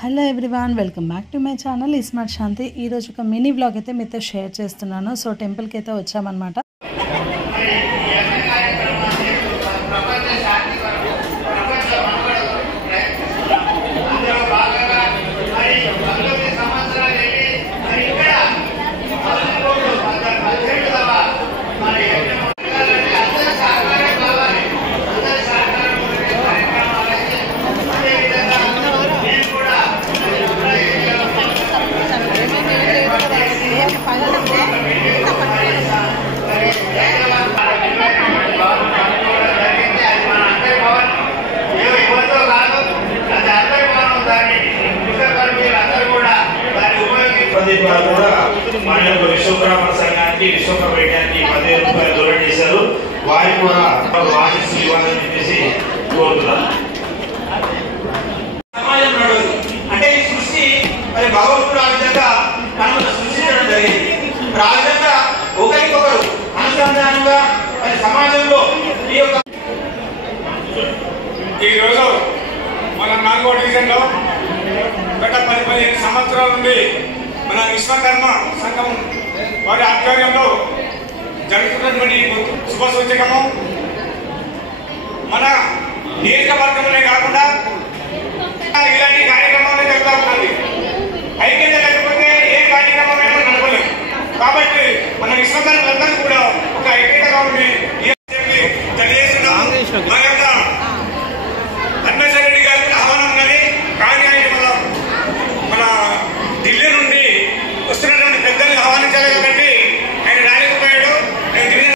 Hello everyone, welcome back to my channel smart Shanti. ఈరోజు ఒక mini blog అయితే మీతో షేర్ చేస్తున్నాను. సో టెంపుల్కి అయితే వచ్చామన్నమాట. విశ్వబ్రాహ్మణ సంఘానికి విశ్వకర్మ వేయడానికి 10,000 రూపాయలు డొనేట్ చేశారు. వారికి కూడా ఆశీస్సులు ఇవ్వాలని చెప్పేసి కోరుతున్నారు. సమాజం నడవదు అంటే ఈ సృష్టి మరి భగవంతుడు ఆ విధంగా మనల్ని సృష్టించడం జరిగింది. ఆ విధంగా ఒకరికొకరు అనుసంధానంగా మరి సమాజంలో ఈ యొక్క ఈరోజు మన 4వ డివిజన్లో గత 15 సంవత్సరాల నుండి మన విశ్వకర్మ సంఘం వారి ఆధ్వర్యంలో జరుగుతున్నటువంటి శుభ సూచకము మన నియోజకవర్గంలో కాకుండా ఇలాంటి కార్యక్రమాలు జరుగుతూ ఉంటుంది. ఐక్యత లేకపోతే ఏ కార్యక్రమమైనా నడపలేము. కాబట్టి మన విశ్వకర్మలందరూ కూడా ఒక ఐక్యతగా ఉండి తెలియజేస్తున్నాము.